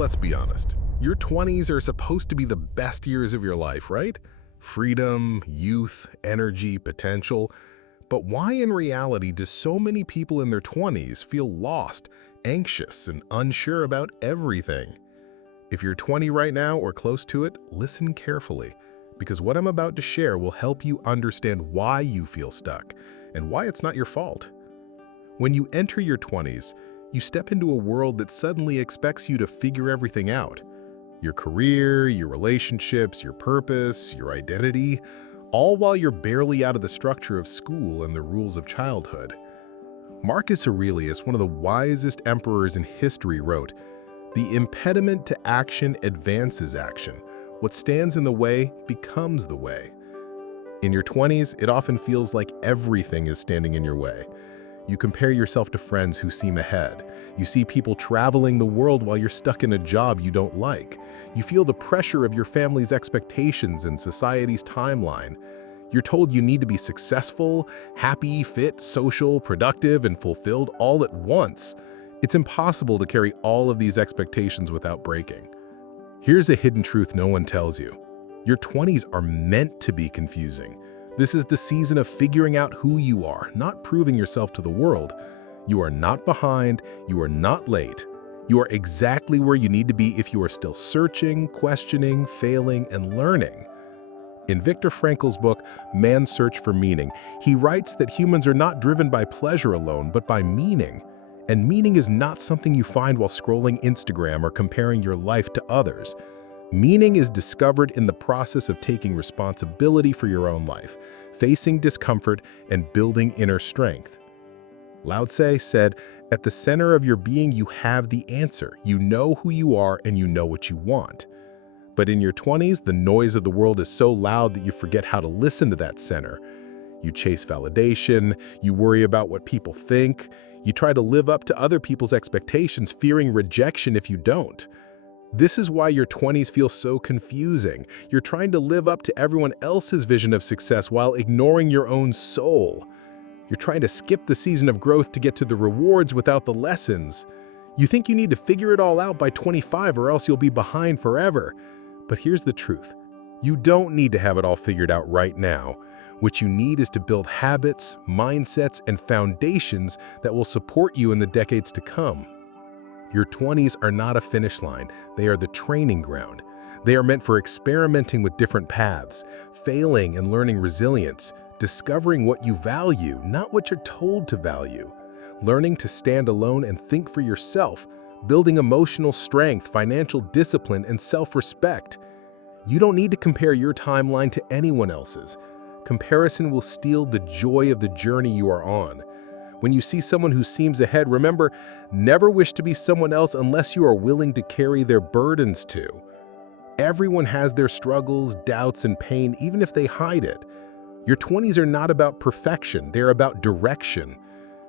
Let's be honest. Your 20s are supposed to be the best years of your life, right? Freedom, youth, energy, potential. But why in reality do so many people in their 20s feel lost, anxious, and unsure about everything? If you're 20 right now or close to it, listen carefully, because what I'm about to share will help you understand why you feel stuck and why it's not your fault. When you enter your 20s, you step into a world that suddenly expects you to figure everything out. Your career, your relationships, your purpose, your identity, all while you're barely out of the structure of school and the rules of childhood. Marcus Aurelius, one of the wisest emperors in history, wrote, "The impediment to action advances action. What stands in the way becomes the way." In your 20s, it often feels like everything is standing in your way. You compare yourself to friends who seem ahead. You see people traveling the world while you're stuck in a job you don't like. You feel the pressure of your family's expectations and society's timeline. You're told you need to be successful, happy, fit, social, productive, and fulfilled all at once. It's impossible to carry all of these expectations without breaking. Here's a hidden truth no one tells you. Your 20s are meant to be confusing. This is the season of figuring out who you are, not proving yourself to the world. You are not behind, you are not late. You are exactly where you need to be if you are still searching, questioning, failing, and learning. In Viktor Frankl's book, Man's Search for Meaning, he writes that humans are not driven by pleasure alone, but by meaning. And meaning is not something you find while scrolling Instagram or comparing your life to others. Meaning is discovered in the process of taking responsibility for your own life, facing discomfort, and building inner strength. Lao Tse said, "At the center of your being, you have the answer. You know who you are and you know what you want." But in your 20s, the noise of the world is so loud that you forget how to listen to that center. You chase validation, you worry about what people think, you try to live up to other people's expectations, fearing rejection if you don't. This is why your 20s feel so confusing. You're trying to live up to everyone else's vision of success while ignoring your own soul. You're trying to skip the season of growth to get to the rewards without the lessons. You think you need to figure it all out by 25 or else you'll be behind forever. But here's the truth. You don't need to have it all figured out right now. What you need is to build habits, mindsets, and foundations that will support you in the decades to come. Your 20s are not a finish line. They are the training ground. They are meant for experimenting with different paths, failing and learning resilience, discovering what you value, not what you're told to value, learning to stand alone and think for yourself, building emotional strength, financial discipline, and self-respect. You don't need to compare your timeline to anyone else's. Comparison will steal the joy of the journey you are on. When you see someone who seems ahead, remember, never wish to be someone else unless you are willing to carry their burdens too. Everyone has their struggles, doubts, and pain, even if they hide it. Your 20s are not about perfection, they're about direction.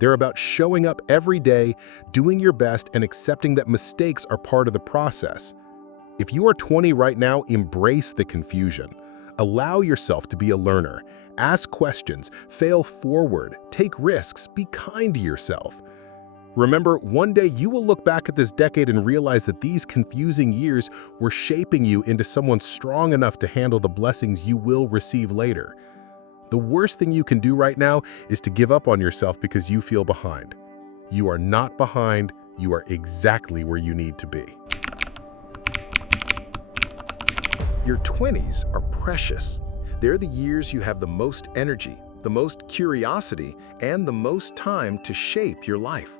They're about showing up every day, doing your best, and accepting that mistakes are part of the process. If you are 20 right now, embrace the confusion. Allow yourself to be a learner. Ask questions, fail forward, take risks, be kind to yourself. Remember, one day you will look back at this decade and realize that these confusing years were shaping you into someone strong enough to handle the blessings you will receive later. The worst thing you can do right now is to give up on yourself because you feel behind. You are not behind, you are exactly where you need to be. Your 20s are precious. They're the years you have the most energy, the most curiosity, and the most time to shape your life.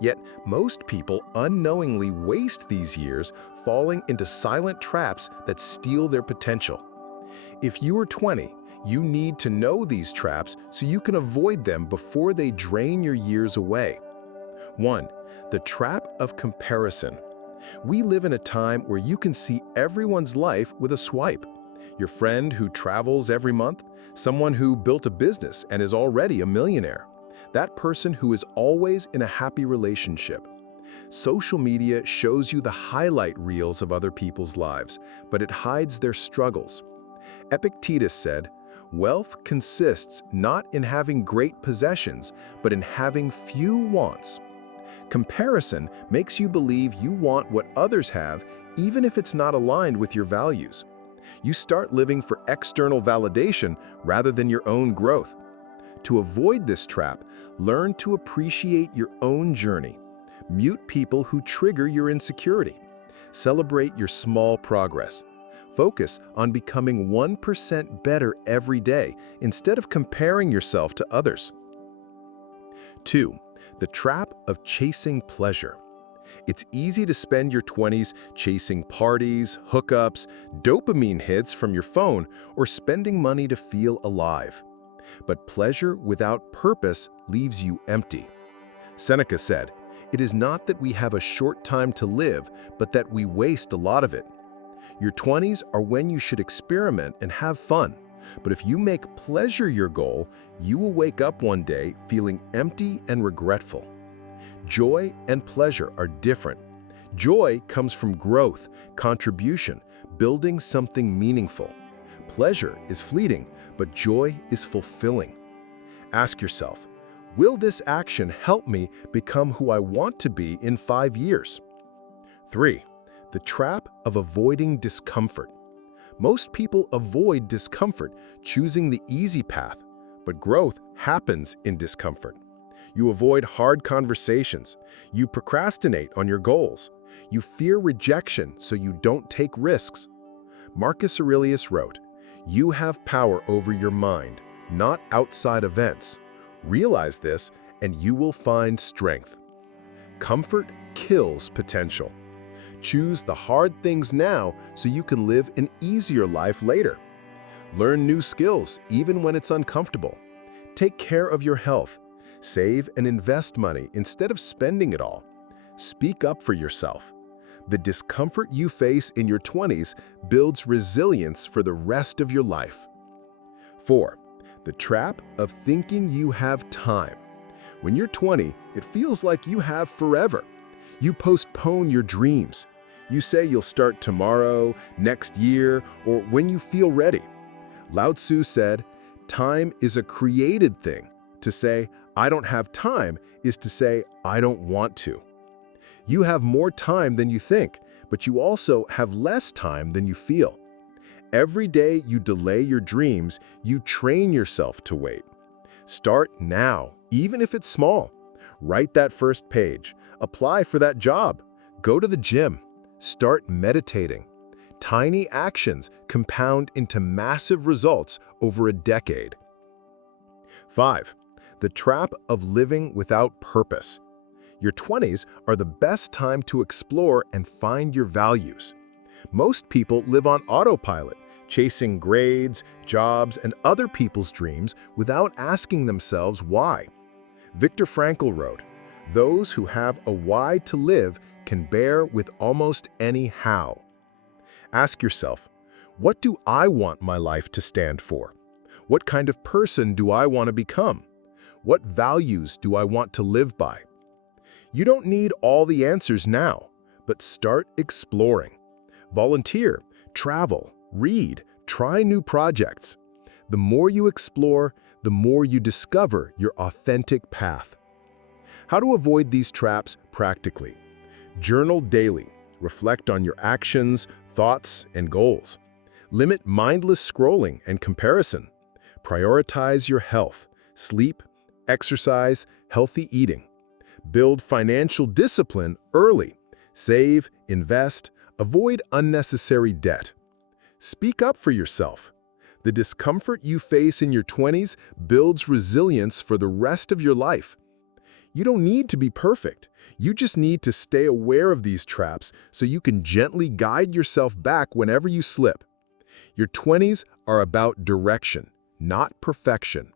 Yet, most people unknowingly waste these years falling into silent traps that steal their potential. If you are 20, you need to know these traps so you can avoid them before they drain your years away. 1. The trap of comparison. We live in a time where you can see everyone's life with a swipe. Your friend who travels every month, someone who built a business and is already a millionaire, that person who is always in a happy relationship. Social media shows you the highlight reels of other people's lives, but it hides their struggles. Epictetus said, "Wealth consists not in having great possessions, but in having few wants." Comparison makes you believe you want what others have, even if it's not aligned with your values. You start living for external validation rather than your own growth. To avoid this trap, learn to appreciate your own journey. Mute people who trigger your insecurity. Celebrate your small progress. Focus on becoming 1% better every day instead of comparing yourself to others. 2. The trap of chasing pleasure. It's easy to spend your 20s chasing parties, hookups, dopamine hits from your phone, or spending money to feel alive. But pleasure without purpose leaves you empty. Seneca said, "It is not that we have a short time to live, but that we waste a lot of it." Your 20s are when you should experiment and have fun. But if you make pleasure your goal, you will wake up one day feeling empty and regretful. Joy and pleasure are different. Joy comes from growth, contribution, building something meaningful. Pleasure is fleeting, but joy is fulfilling. Ask yourself, will this action help me become who I want to be in 5 years? 3. The trap of avoiding discomfort. Most people avoid discomfort, choosing the easy path, but growth happens in discomfort. You avoid hard conversations. You procrastinate on your goals. You fear rejection so you don't take risks. Marcus Aurelius wrote, "You have power over your mind, not outside events. Realize this, and you will find strength." Comfort kills potential. Choose the hard things now so you can live an easier life later. Learn new skills even when it's uncomfortable. Take care of your health. Save and invest money instead of spending it all. Speak up for yourself. The discomfort you face in your 20s builds resilience for the rest of your life. 4. The trap of thinking you have time. When you're 20, it feels like you have forever. You postpone your dreams. You say you'll start tomorrow, next year, or when you feel ready. Lao Tzu said, "Time is a created thing. To say, 'I don't have time,' is to say, 'I don't want to.'" You have more time than you think, but you also have less time than you feel. Every day you delay your dreams, you train yourself to wait. Start now, even if it's small. Write that first page. Apply for that job. Go to the gym. Start meditating. Tiny actions compound into massive results over a decade. 5. The trap of living without purpose. Your 20s are the best time to explore and find your values. Most people live on autopilot, chasing grades, jobs, and other people's dreams without asking themselves why. Viktor Frankl wrote, "Those who have a why to live can bear with almost any how." Ask yourself, what do I want my life to stand for? What kind of person do I want to become? What values do I want to live by? You don't need all the answers now, but start exploring. Volunteer, travel, read, try new projects. The more you explore, the more you discover your authentic path. How to avoid these traps practically? Journal daily. Reflect on your actions, thoughts, and goals. Limit mindless scrolling and comparison. Prioritize your health, sleep, exercise, healthy eating. Build financial discipline early. Save, invest, avoid unnecessary debt. Speak up for yourself. The discomfort you face in your 20s builds resilience for the rest of your life. You don't need to be perfect. You just need to stay aware of these traps so you can gently guide yourself back whenever you slip. Your 20s are about direction, not perfection.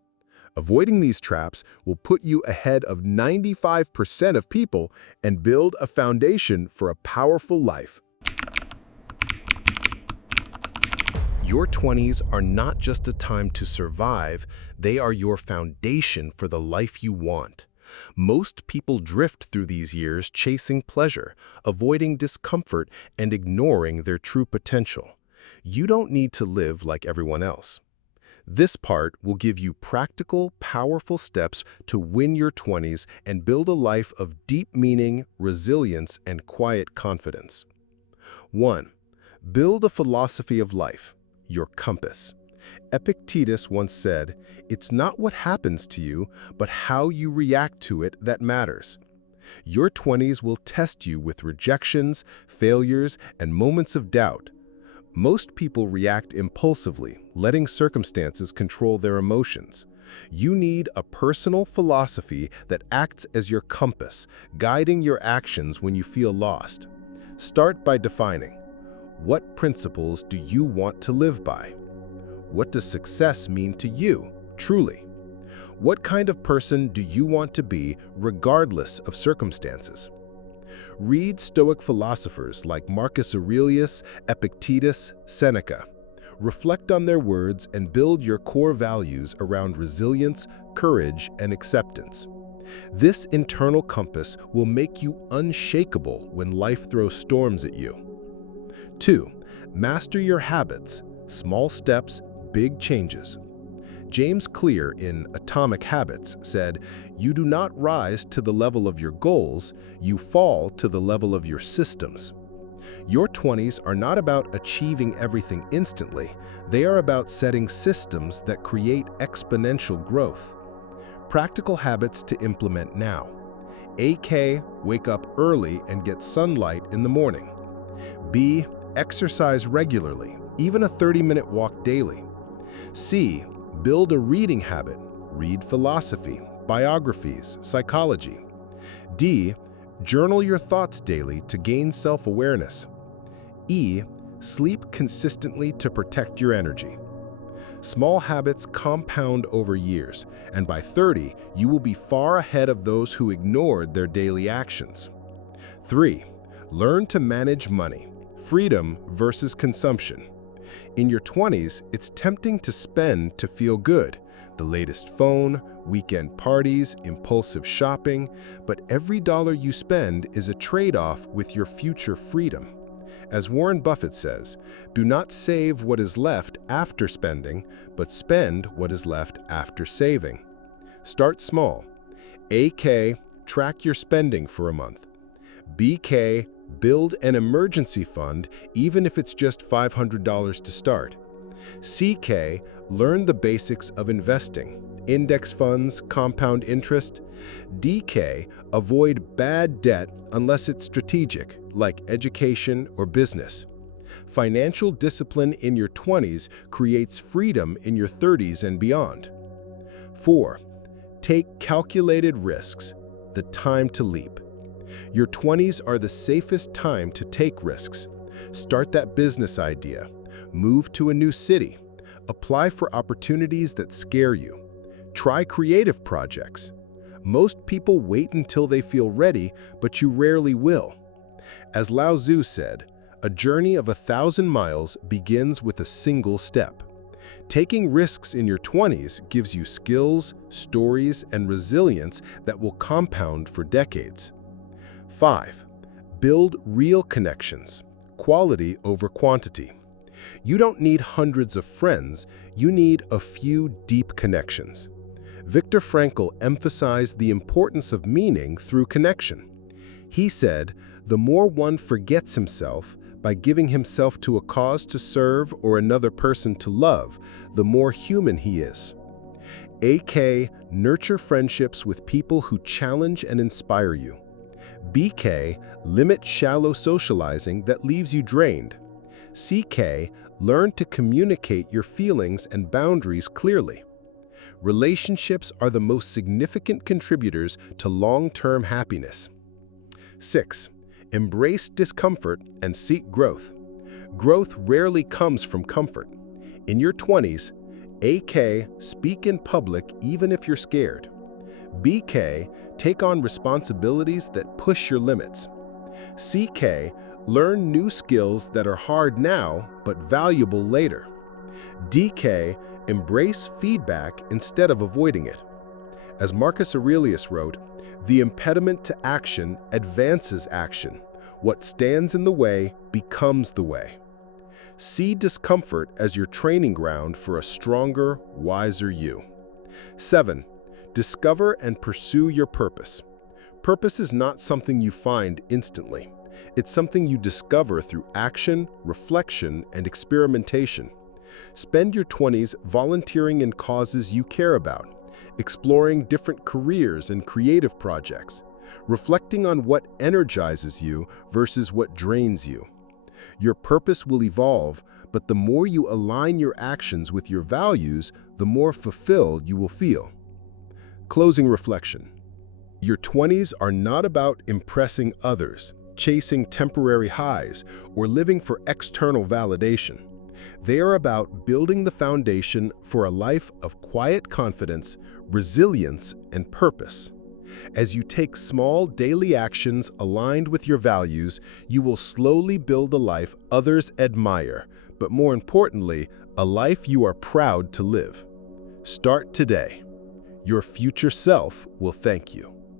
Avoiding these traps will put you ahead of 95% of people and build a foundation for a powerful life. Your 20s are not just a time to survive, they are your foundation for the life you want. Most people drift through these years chasing pleasure, avoiding discomfort, and ignoring their true potential. You don't need to live like everyone else. This part will give you practical, powerful steps to win your 20s and build a life of deep meaning, resilience, and quiet confidence. 1. Build a philosophy of life, your compass. Epictetus once said, "It's not what happens to you, but how you react to it that matters." Your 20s will test you with rejections, failures, and moments of doubt. Most people react impulsively, letting circumstances control their emotions. You need a personal philosophy that acts as your compass, guiding your actions when you feel lost. Start by defining, what principles do you want to live by? What does success mean to you, truly? What kind of person do you want to be regardless of circumstances? Read Stoic philosophers like Marcus Aurelius, Epictetus, Seneca. Reflect on their words and build your core values around resilience, courage, and acceptance. This internal compass will make you unshakable when life throws storms at you. 2. Master your habits. Small steps, big changes. James Clear in Atomic Habits said, "You do not rise to the level of your goals, you fall to the level of your systems." Your 20s are not about achieving everything instantly, they are about setting systems that create exponential growth. Practical habits to implement now. A.K. Wake up early and get sunlight in the morning. B. Exercise regularly, even a 30-minute walk daily. C. Build a reading habit. Read philosophy, biographies, psychology. D. Journal your thoughts daily to gain self-awareness. E. Sleep consistently to protect your energy. Small habits compound over years, and by 30, you will be far ahead of those who ignored their daily actions. 3. Learn to manage money. Freedom versus consumption. In your 20s, it's tempting to spend to feel good. The latest phone, weekend parties, impulsive shopping, but every dollar you spend is a trade-off with your future freedom. As Warren Buffett says, do not save what is left after spending, but spend what is left after saving. Start small. A.K. Track your spending for a month. B.K. Build an emergency fund, even if it's just $500 to start. C.K. Learn the basics of investing, index funds, compound interest. D.K. Avoid bad debt unless it's strategic, like education or business. Financial discipline in your 20s creates freedom in your 30s and beyond. 4. Take calculated risks, the time to leap. Your 20s are the safest time to take risks. Start that business idea. Move to a new city. Apply for opportunities that scare you. Try creative projects. Most people wait until they feel ready, but you rarely will. As Lao Tzu said, a journey of 1,000 miles begins with a single step. Taking risks in your 20s gives you skills, stories, and resilience that will compound for decades. 5. Build real connections, quality over quantity. You don't need hundreds of friends, you need a few deep connections. Viktor Frankl emphasized the importance of meaning through connection. He said, the more one forgets himself by giving himself to a cause to serve or another person to love, the more human he is. A.K. Nurture friendships with people who challenge and inspire you. B.K. Limit shallow socializing that leaves you drained. C.K. Learn to communicate your feelings and boundaries clearly. Relationships are the most significant contributors to long-term happiness. 6. Embrace discomfort and seek growth. Growth rarely comes from comfort. In your 20s, A.K. Speak in public even if you're scared. B.K. Take on responsibilities that push your limits. C.K. Learn new skills that are hard now but valuable later. D.K. Embrace feedback instead of avoiding it. As Marcus Aurelius wrote, the impediment to action advances action. What stands in the way becomes the way. See discomfort as your training ground for a stronger, wiser you. 7. Discover and pursue your purpose. Purpose is not something you find instantly. It's something you discover through action, reflection, and experimentation. Spend your 20s volunteering in causes you care about, exploring different careers and creative projects, reflecting on what energizes you versus what drains you. Your purpose will evolve, but the more you align your actions with your values, the more fulfilled you will feel. Closing reflection. Your 20s are not about impressing others, chasing temporary highs, or living for external validation. They are about building the foundation for a life of quiet confidence, resilience, and purpose. As you take small daily actions aligned with your values, you will slowly build a life others admire, but more importantly, a life you are proud to live. Start today. Your future self will thank you.